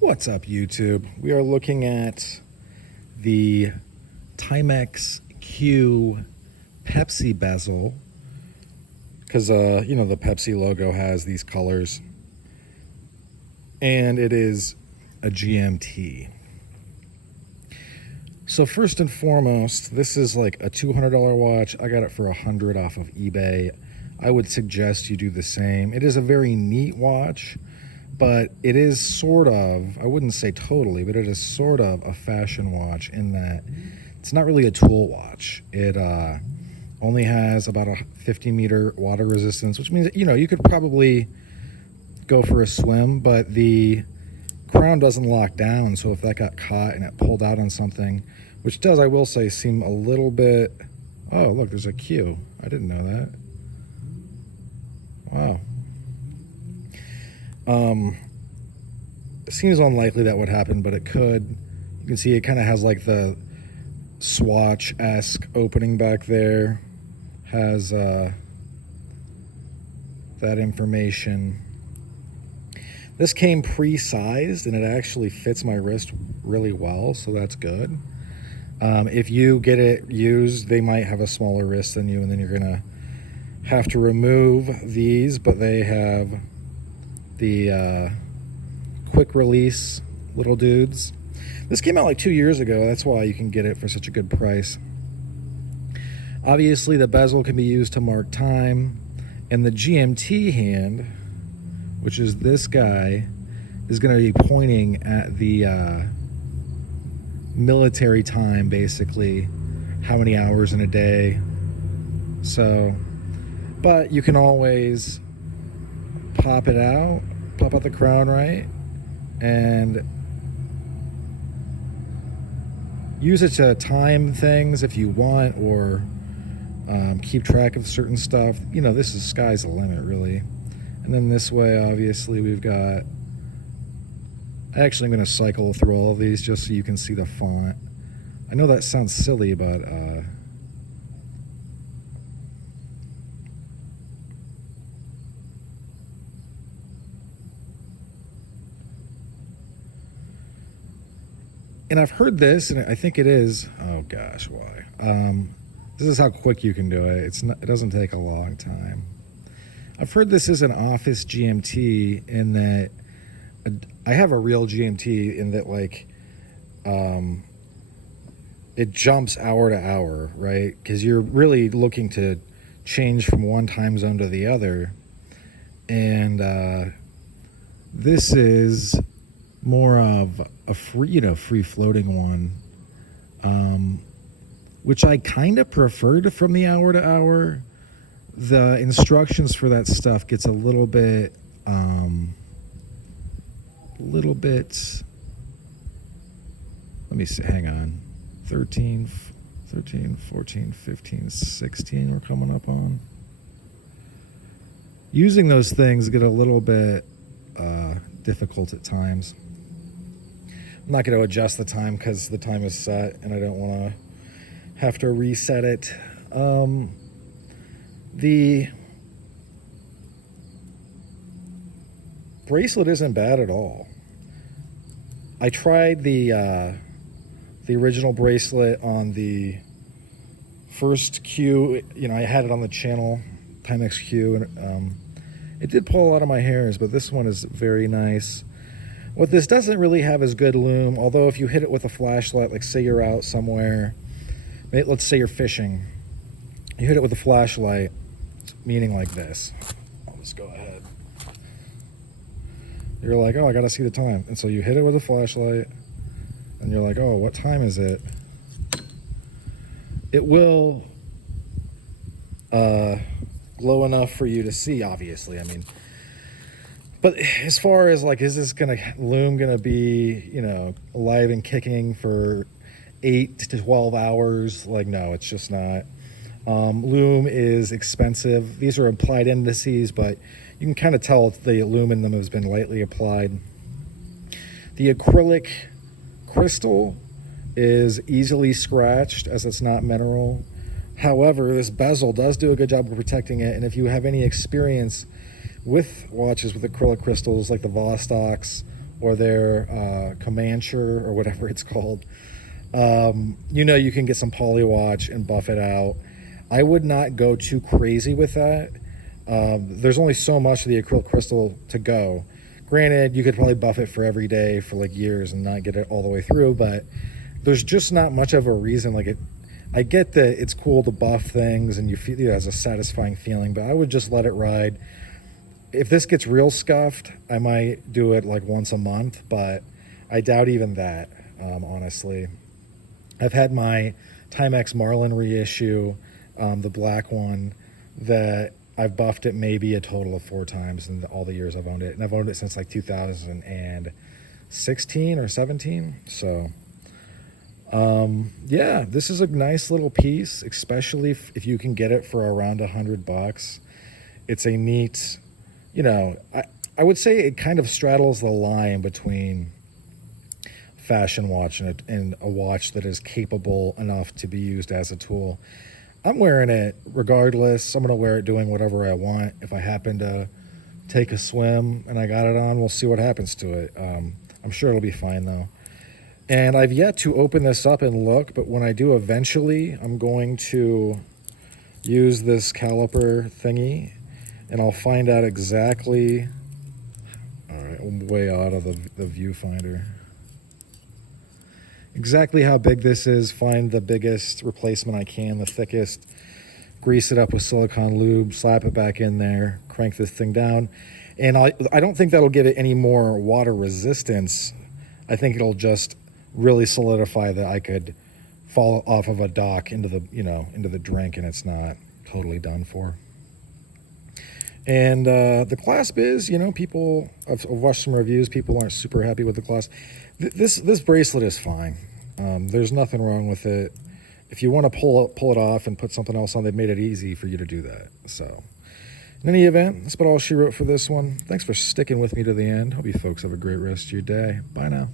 What's up, YouTube? We are looking at the Timex Q Pepsi bezel because, you know, the Pepsi logo has these colors, and it is a GMT. So first and foremost, this is like a $200 watch. I got it for $100 off of eBay. I would suggest you do the same. It is a very neat watch, but it is sort of, I wouldn't say totally, but it is sort of a fashion watch in that it's not really a tool watch. It only has about a 50-meter water resistance, which means, you know, you could probably go for a swim, but the crown doesn't lock down. So if that got caught and it pulled out on something, which does, I will say, seem a little bit, oh, look, there's a Q. I didn't know that. Wow. It seems unlikely that would happen, but it could. You can see it kind of has like the Swatch-esque opening back there. Has that information. This came pre-sized, and it actually fits my wrist really well, so that's good. If you get it used, they might have a smaller wrist than you, and then you're gonna have to remove these, but they have the quick release little dudes. This came out like 2 years ago. That's why you can get it for such a good price. Obviously, the bezel can be used to mark time, and the GMT hand, which is this guy, is going to be pointing at the military time, basically, how many hours in a day. So, but you can always pop it out, pop out the crown, right, and use it to time things if you want, or keep track of certain stuff. You know, this is sky's the limit, really. And then this way, obviously, we've got, actually, I'm going to cycle through all of these just so you can see the font. I know that sounds silly, but and I've heard this, and I think it is, oh gosh, why? This is how quick you can do it. It doesn't take a long time. I've heard this is an office GMT in that I have a real GMT in that, like, it jumps hour to hour, right? Because you're really looking to change from one time zone to the other. And this is more of a free floating one, which I kind of preferred from the hour to hour. The instructions for that stuff gets a little bit, let me see, hang on, 13, 14, 15, 16 we're coming up on. Using those things get a little bit difficult at times. I'm not going to adjust the time because the time is set and I don't want to have to reset it. The bracelet isn't bad at all. I tried the original bracelet on the first Q. You know, I had it on the channel, Timex Q, and it did pull a lot of my hairs, but this one is very nice. What this doesn't really have is good lume, although if you hit it with a flashlight, like say you're out somewhere, let's say you're fishing, you hit it with a flashlight, meaning like this. I'll just go ahead. You're like, oh, I gotta see the time. And so you hit it with a flashlight, and you're like, oh, what time is it? It will glow enough for you to see, obviously. I mean, but as far as like, is this lume gonna be, you know, alive and kicking for 8 to 12 hours? Like, no, it's just not. Lume is expensive. These are applied indices, but you can kind of tell the lume in them has been lightly applied. The acrylic crystal is easily scratched as it's not mineral. However, this bezel does do a good job of protecting it, and if you have any experience with watches with acrylic crystals like the Vostoks or their Comanche or whatever it's called, you know, you can get some poly watch and buff it out. I would not go too crazy with that. There's only so much of the acrylic crystal to go. Granted, you could probably buff it for every day for like years and not get it all the way through, but there's just not much of a reason. Like, I get that it's cool to buff things and you feel it has a satisfying feeling, but I would just let it ride. If this gets real scuffed, I might do it like once a month, but I doubt even that, honestly. I've had my Timex Marlin reissue, the black one, that I've buffed it maybe a total of 4 times in all the years I've owned it. And I've owned it since like 2016 or 17. So, yeah, this is a nice little piece, especially if you can get it for around $100. It's a neat, you know, I would say it kind of straddles the line between fashion watch and a watch that is capable enough to be used as a tool. I'm wearing it regardless. I'm going to wear it doing whatever I want. If I happen to take a swim and I got it on, we'll see what happens to it. I'm sure it'll be fine though. And I've yet to open this up and look, but when I do eventually, I'm going to use this caliper thingy and I'll find out exactly, all right, I'm way out of the viewfinder, exactly how big this is, find the biggest replacement I can, the thickest, grease it up with silicone lube, slap it back in there, crank this thing down. And I don't think that'll give it any more water resistance. I think it'll just really solidify that I could fall off of a dock into the, you know, into the drink and it's not totally done for. And the clasp is, you know, people, I've watched some reviews, people aren't super happy with the clasp. This bracelet is fine. There's nothing wrong with it. If you want to pull it off and put something else on, they've made it easy for you to do that. So, in any event, that's about all she wrote for this one. Thanks for sticking with me to the end. Hope you folks have a great rest of your day. Bye now.